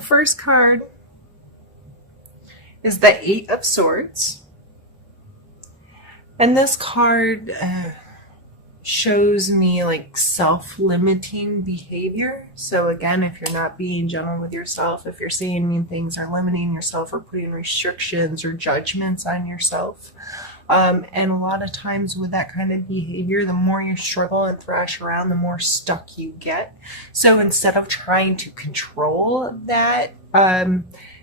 The first card is the Eight of Swords. And this card shows me like self-limiting behavior. So again, if you're not being gentle with yourself, if you're saying mean things or limiting yourself or putting restrictions or judgments on yourself, and a lot of times with that kind of behavior, the more you struggle and thrash around, the more stuck you get. So instead of trying to control that,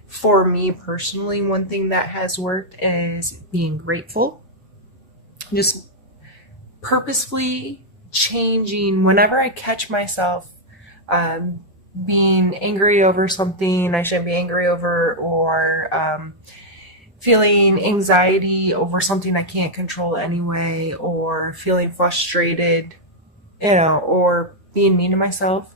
for me personally, one thing that has worked is being grateful. Just purposefully changing whenever I catch myself being angry over something I shouldn't be angry over, or feeling anxiety over something I can't control anyway, or feeling frustrated, or being mean to myself.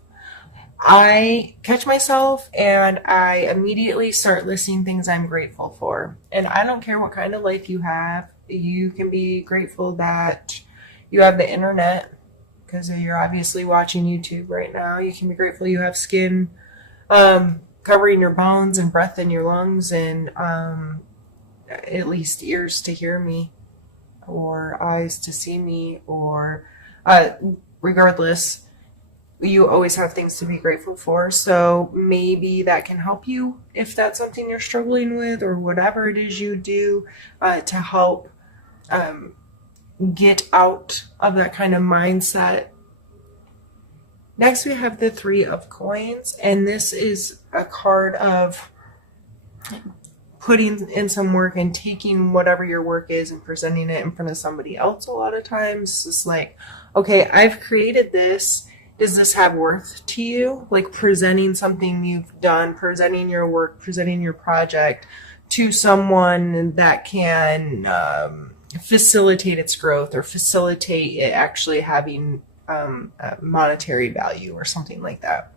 I catch myself and I immediately start listing things I'm grateful for. And I don't care what kind of life you have. You can be grateful that you have the internet, because you're obviously watching YouTube right now. You can be grateful you have skin covering your bones and breath in your lungs, and at least ears to hear me, or eyes to see me, or regardless, you always have things to be grateful for. So maybe that can help you if that's something you're struggling with, or whatever it is you do to help get out of that kind of mindset. Next, we have the Three of Coins, and this is a card of putting in some work and taking whatever your work is and presenting it in front of somebody else. A lot of times it's like, okay, I've created this. Does this have worth to you? Like presenting something you've done, presenting your work, presenting your project to someone that can facilitate its growth, or facilitate it actually having monetary value or something like that.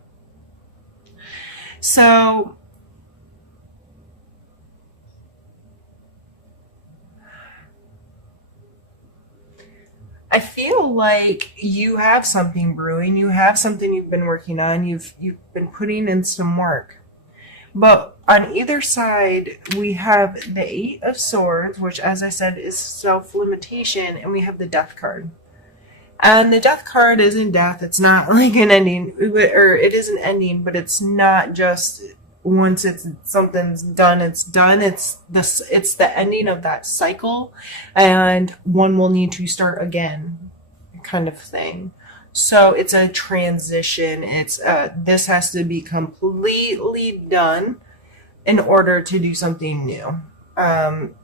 So I feel like you have something brewing. You have something you've been working on. You've been putting in some work. But on either side, we have the Eight of Swords, which, as I said, is self-limitation, and we have the Death card. And the Death card isn't death. It's not like an ending, or it is an ending, but it's not just once something's done, it's done. It's the ending of that cycle, and one will need to start again, kind of thing. So it's a transition. It's this has to be completely done in order to do something new.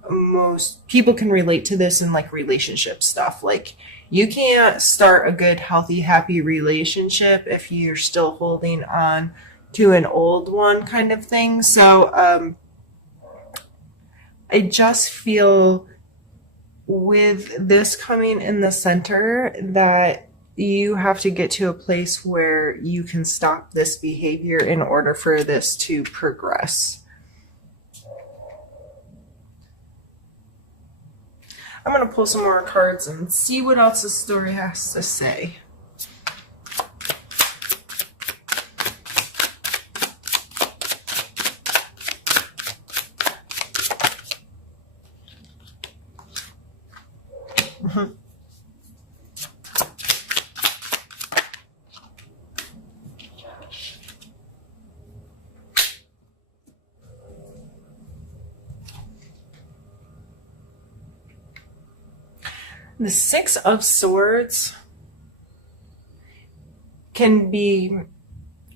Most people can relate to this in like relationship stuff. Like, you can't start a good, healthy, happy relationship if you're still holding on to an old one, kind of thing. So I just feel with this coming in the center that you have to get to a place where you can stop this behavior in order for this to progress. I'm going to pull some more cards and see what else the story has to say. The Six of Swords can be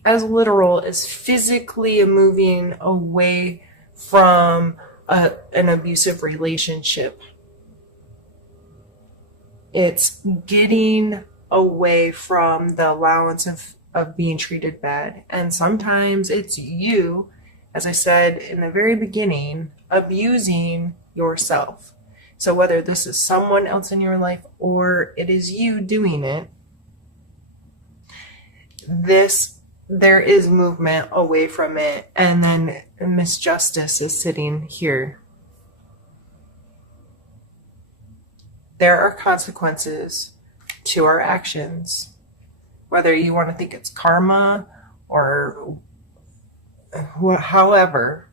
as literal as physically moving away from an abusive relationship. It's getting away from the allowance of being treated bad. And sometimes it's you, as I said in the very beginning, abusing yourself. So whether this is someone else in your life or it is you doing it, there is movement away from it, and then Miss Justice is sitting here. There are consequences to our actions, whether you want to think it's karma or However,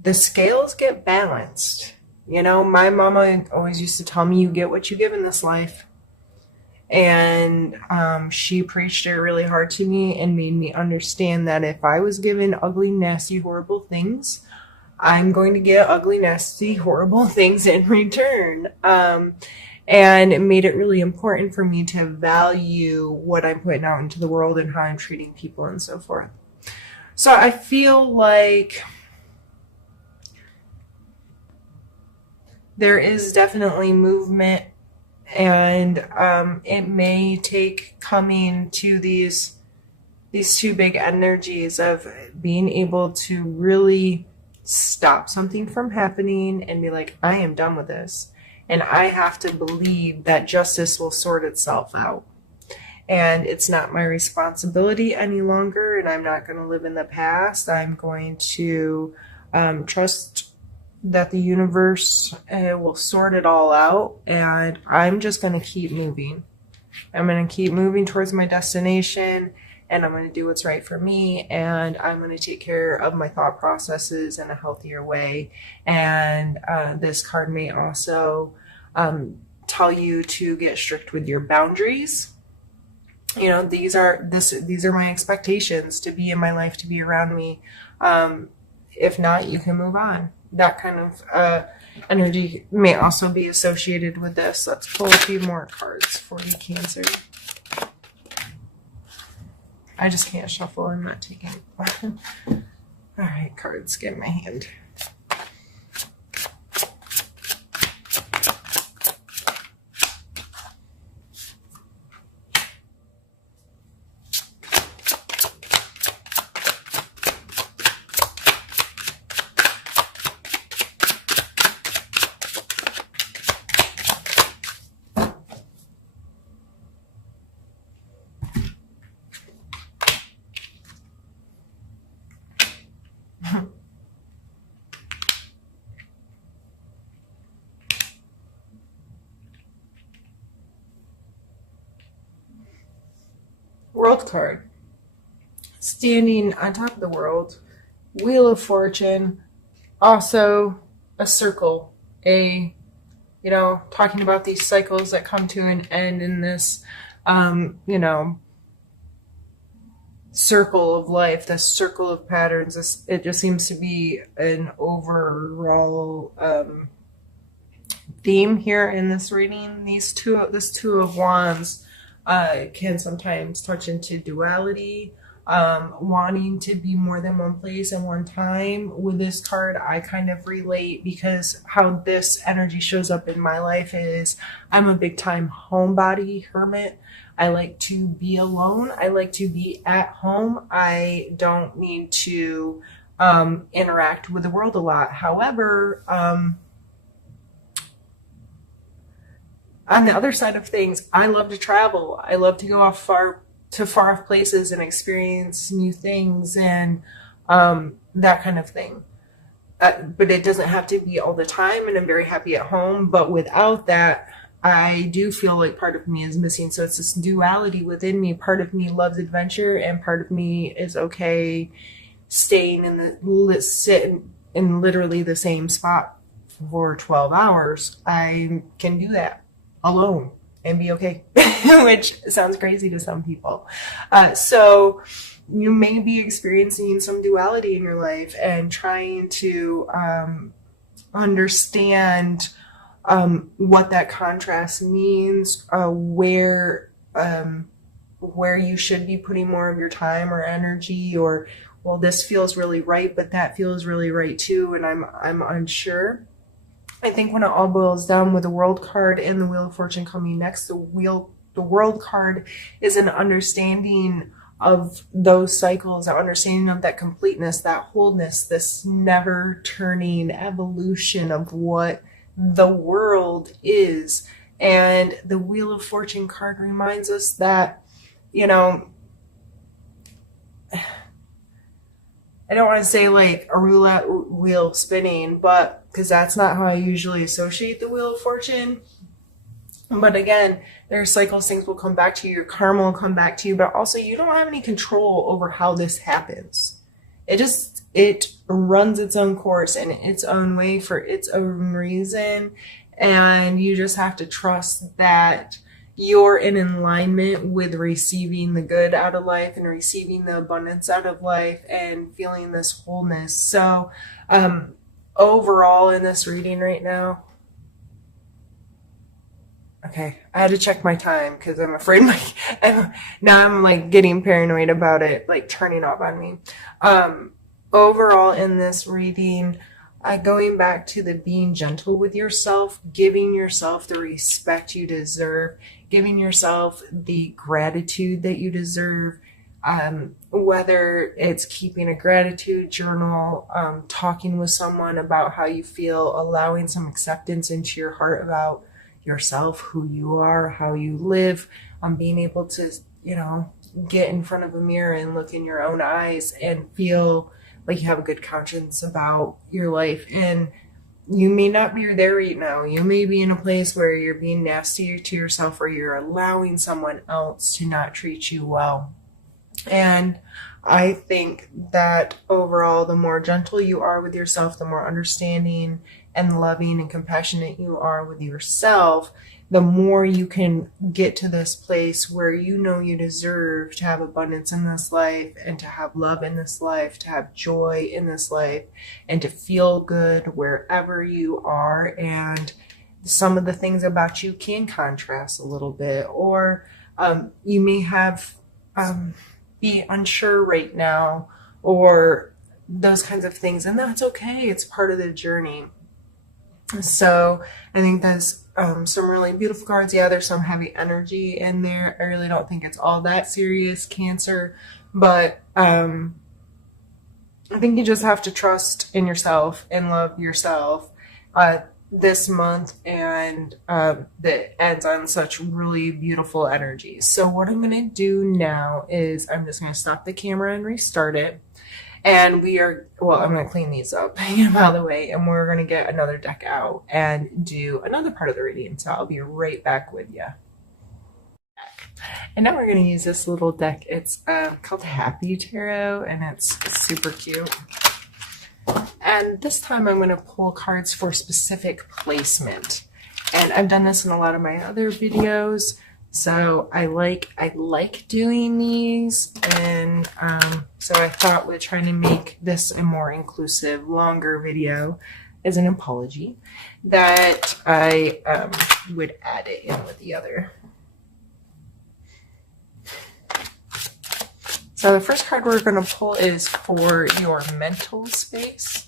the scales get balanced. You know, my mama always used to tell me, you get what you give in this life. And she preached it really hard to me and made me understand that if I was given ugly, nasty, horrible things, I'm going to get ugly, nasty, horrible things in return. And it made it really important for me to value what I'm putting out into the world and how I'm treating people and so forth. So I feel like there is definitely movement, and it may take coming to these two big energies of being able to really stop something from happening and be like, I am done with this. And I have to believe that justice will sort itself out. And it's not my responsibility any longer, and I'm not going to live in the past. I'm going to trust that the universe will sort it all out, and I'm just going to keep moving. I'm going to keep moving towards my destination, and I'm going to do what's right for me, and I'm going to take care of my thought processes in a healthier way. And this card may also tell you to get strict with your boundaries. You know, these are my expectations to be in my life, to be around me. If not, you can move on. That kind of energy may also be associated with this. Let's pull a few more cards for you, Cancer. I just can't shuffle. I'm not taking it. All right, cards, get in my hand. World card. Standing on top of the world, Wheel of Fortune, also a circle, talking about these cycles that come to an end in this, circle of life, this circle of patterns. It just seems to be an overall theme here in this reading. This Two of Wands can sometimes touch into duality, wanting to be more than one place at one time. With this card, I kind of relate, because how this energy shows up in my life is I'm a big time homebody, hermit. I like to be alone. I like to be at home. I don't need to interact with the world a lot. However, on the other side of things, I love to travel. I love to go far off places and experience new things and that kind of thing. But it doesn't have to be all the time, and I'm very happy at home. But without that, I do feel like part of me is missing. So it's this duality within me. Part of me loves adventure, and part of me is okay staying sitting in literally the same spot for 12 hours. I can do that alone and be okay, which sounds crazy to some people. So you may be experiencing some duality in your life and trying to understand what that contrast means, where you should be putting more of your time or energy, or, well, this feels really right, but that feels really right too, and I'm unsure. I think when it all boils down, with the World card and the Wheel of Fortune coming next, the World card is an understanding of those cycles, an understanding of that completeness, that wholeness, this never turning evolution of what the world is. And the Wheel of Fortune card reminds us that, I don't want to say like a roulette wheel spinning, but because that's not how I usually associate the Wheel of Fortune. But again, there are cycles, things will come back to you, your karma will come back to you, but also you don't have any control over how this happens. It just it runs its own course in its own way for its own reason. And you just have to trust that you're in alignment with receiving the good out of life and receiving the abundance out of life and feeling this wholeness. So, overall in this reading right now, okay, I had to check my time because I'm afraid now I'm like getting paranoid about it, like turning off on me. Overall in this reading, going back to the being gentle with yourself, giving yourself the respect you deserve, giving yourself the gratitude that you deserve, whether it's keeping a gratitude journal, talking with someone about how you feel, allowing some acceptance into your heart about yourself, who you are, how you live, being able to, get in front of a mirror and look in your own eyes and feel like you have a good conscience about your life. And you may not be there right now. You may be in a place where you're being nasty to yourself or you're allowing someone else to not treat you well. And I think that overall, the more gentle you are with yourself, the more understanding and loving and compassionate you are with yourself, the more you can get to this place where you know you deserve to have abundance in this life and to have love in this life, to have joy in this life, and to feel good wherever you are. And some of the things about you can contrast a little bit, or you may have be unsure right now, or those kinds of things, and that's okay. It's part of the journey. So I think that's some really beautiful cards. Yeah, there's some heavy energy in there. I really don't think it's all that serious, Cancer, but I think you just have to trust in yourself and love yourself this month, and that ends on such really beautiful energy. So what I'm going to do now is I'm just going to stop the camera and restart it. And I'm going to clean these up, get them out of the way, and we're going to get another deck out and do another part of the reading. So I'll be right back with you. And now we're going to use this little deck. It's called Happy Tarot, and it's super cute. And this time I'm going to pull cards for specific placement. And I've done this in a lot of my other videos. So I like doing these, and so I thought with trying to make this a more inclusive, longer video as an apology, that I would add it in with the other. So the first card we're going to pull is for your mental space.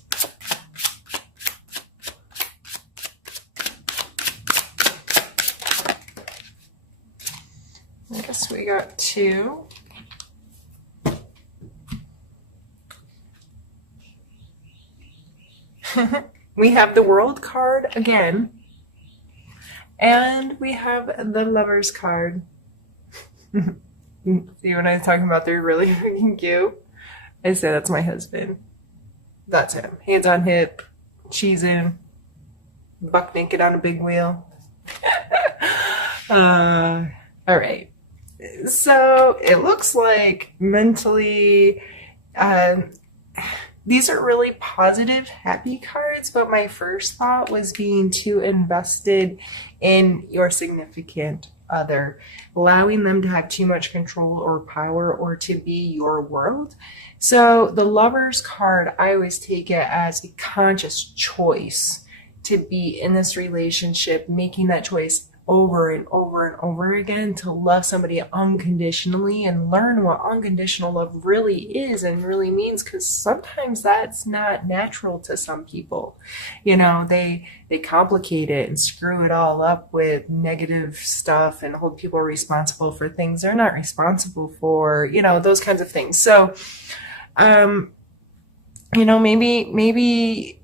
I guess we got two. We have the World card again, and we have the Lovers card. See, when I was talking about they're really freaking cute, I said that's my husband. That's him. Hands on hip, cheesing, buck naked on a big wheel. All right. So it looks like mentally, these are really positive, happy cards, but my first thought was being too invested in your significant other, allowing them to have too much control or power or to be your world. So the Lovers card, I always take it as a conscious choice to be in this relationship, making that choice over and over and over again to love somebody unconditionally and learn what unconditional love really is and really means, because sometimes that's not natural to some people. They complicate it and screw it all up with negative stuff and hold people responsible for things they're not responsible for, those kinds of things. So maybe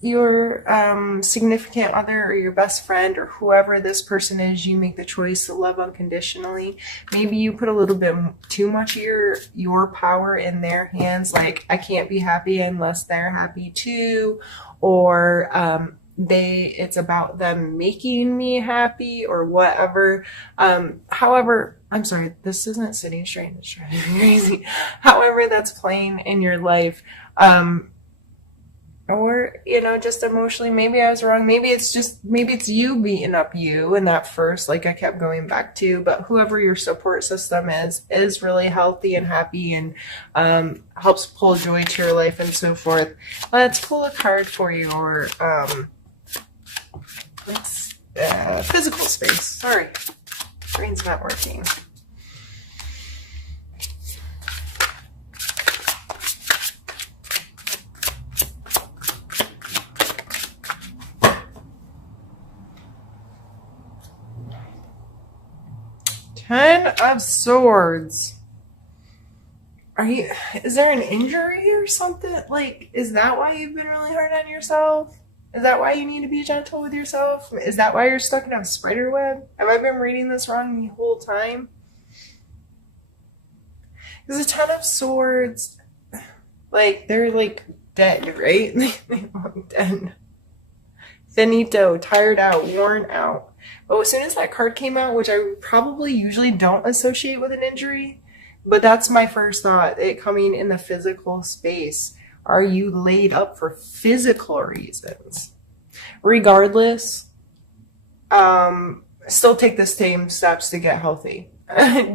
your significant other or your best friend or whoever this person is, you make the choice to love unconditionally. Maybe you put a little bit too much of your power in their hands, like I can't be happy unless they're happy too, or it's about them making me happy or whatever. However, I'm sorry, this isn't sitting straight. It's driving me crazy. However that's playing in your life, Or, just emotionally, maybe I was wrong. Maybe it's you beating up you and that first, like I kept going back to, but whoever your support system is really healthy and happy and helps pull joy to your life and so forth. Let's pull a card for you, or let's physical space. Sorry, brain's not working. Ten of Swords. Is there an injury or something? Like, is that why you've been really hard on yourself? Is that why you need to be gentle with yourself? Is that why you're stuck in a spider web? Have I been reading this wrong the whole time? Because the Ten of Swords, like, they're like dead, right? They look dead. Finito, tired out, worn out. But as soon as that card came out, which I probably usually don't associate with an injury, but that's my first thought, it coming in the physical space. Are you laid up for physical reasons? Regardless, still take the same steps to get healthy.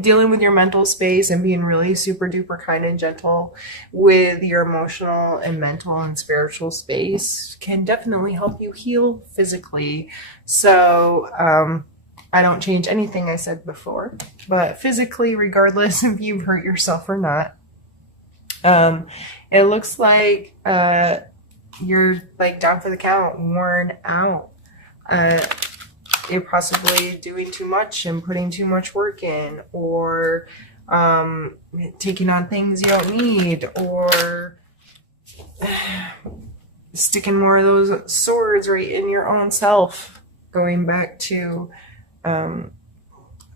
Dealing with your mental space and being really super duper kind and gentle with your emotional and mental and spiritual space can definitely help you heal physically. So I don't change anything I said before, but physically, regardless if you've hurt yourself or not, it looks like you're like down for the count, worn out. You're possibly doing too much and putting too much work in, or taking on things you don't need, or sticking more of those swords right in your own self. Going back to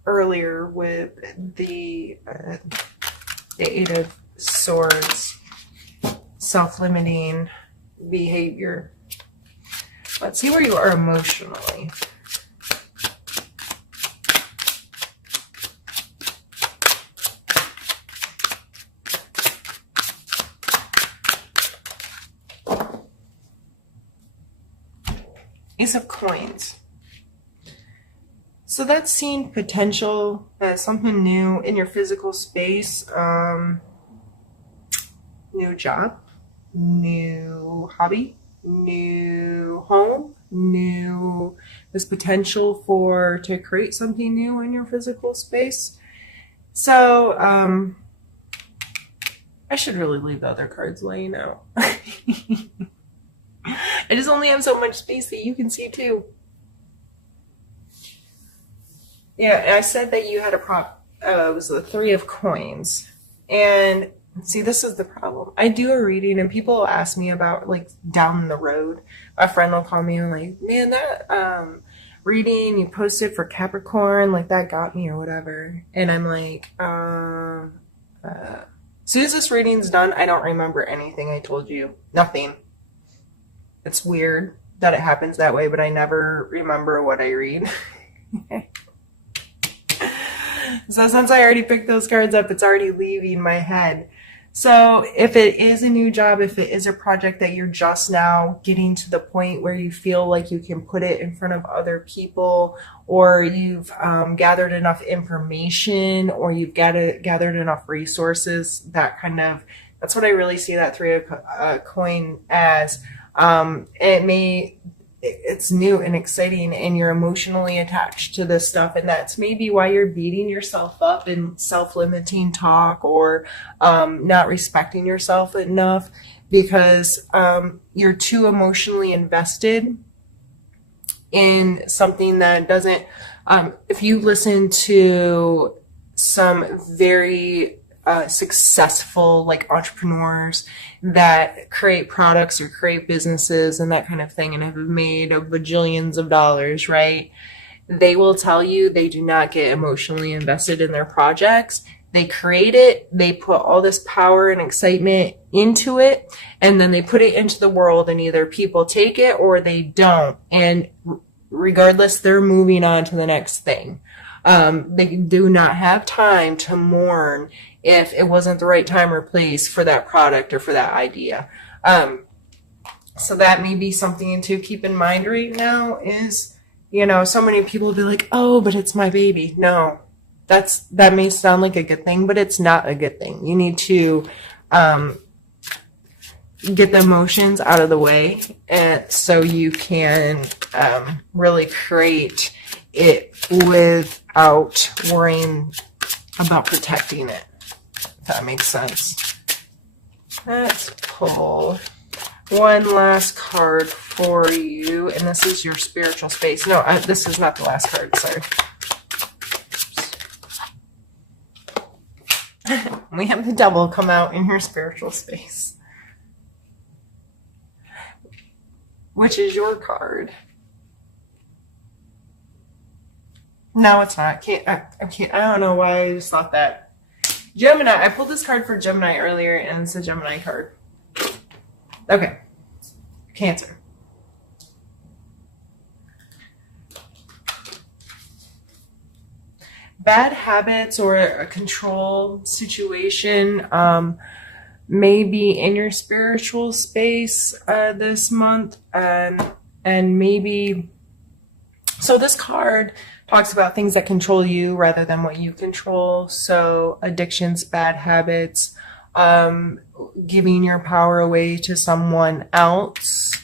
earlier with the Eight of Swords, self-limiting behavior. Let's see where you are emotionally. Ace of Coins. So that's seeing potential as something new in your physical space. New job, new hobby, new home, this potential to create something new in your physical space. So I should really leave the other cards laying out. I just only have so much space that you can see too. Yeah, I said that you had it was the Three of Coins. And see, this is the problem. I do a reading and people ask me about, like, down the road. A friend will call me and like, man, that reading you posted for Capricorn, like, that got me or whatever. And I'm like, as soon as this reading's done, I don't remember anything I told you. Nothing. It's weird that it happens that way, but I never remember what I read. So since I already picked those cards up, it's already leaving my head. So if it is a new job, if it is a project that you're just now getting to the point where you feel like you can put it in front of other people, or you've gathered enough information, or you've gathered enough resources, that's what I really see that Three of Coin as. It's new and exciting and you're emotionally attached to this stuff, and that's maybe why you're beating yourself up in self-limiting talk, or not respecting yourself enough, because you're too emotionally invested in something that doesn't if you listen to some very successful, like, entrepreneurs that create products or create businesses and that kind of thing and have made bajillions of dollars, right? They will tell you they do not get emotionally invested in their projects. They create it, they put all this power and excitement into it, and then they put it into the world, and either people take it or they don't. And regardless, they're moving on to the next thing. They do not have time to mourn if it wasn't the right time or place for that product or for that idea. So that may be something to keep in mind right now is, so many people will be like, oh, but it's my baby. No, that may sound like a good thing, but it's not a good thing. You need to get the emotions out of the way, and so you can really create it without worrying about protecting it, if that makes sense. Let's pull one last card for you, and this is your spiritual space. No, this is not the last card, sorry. We have the devil come out in your spiritual space, which is your card. No, it's not. I don't know why I just thought that. Gemini. I pulled this card for Gemini earlier, and it's a Gemini card. Okay. Cancer. Bad habits or a control situation may be in your spiritual space this month, and maybe, so this card talks about things that control you rather than what you control. So addictions, bad habits, giving your power away to someone else.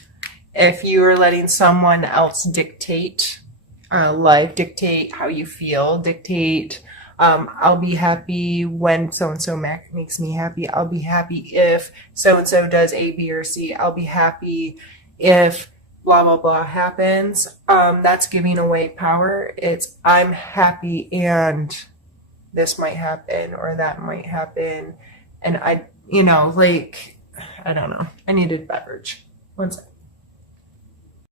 If you are letting someone else dictate life, dictate how you feel, dictate, I'll be happy when so-and-so makes me happy. I'll be happy if so-and-so does A, B, or C. I'll be happy if blah, blah, blah happens. That's giving away power. It's I'm happy and this might happen or that might happen. And I don't know. I needed beverage. One second.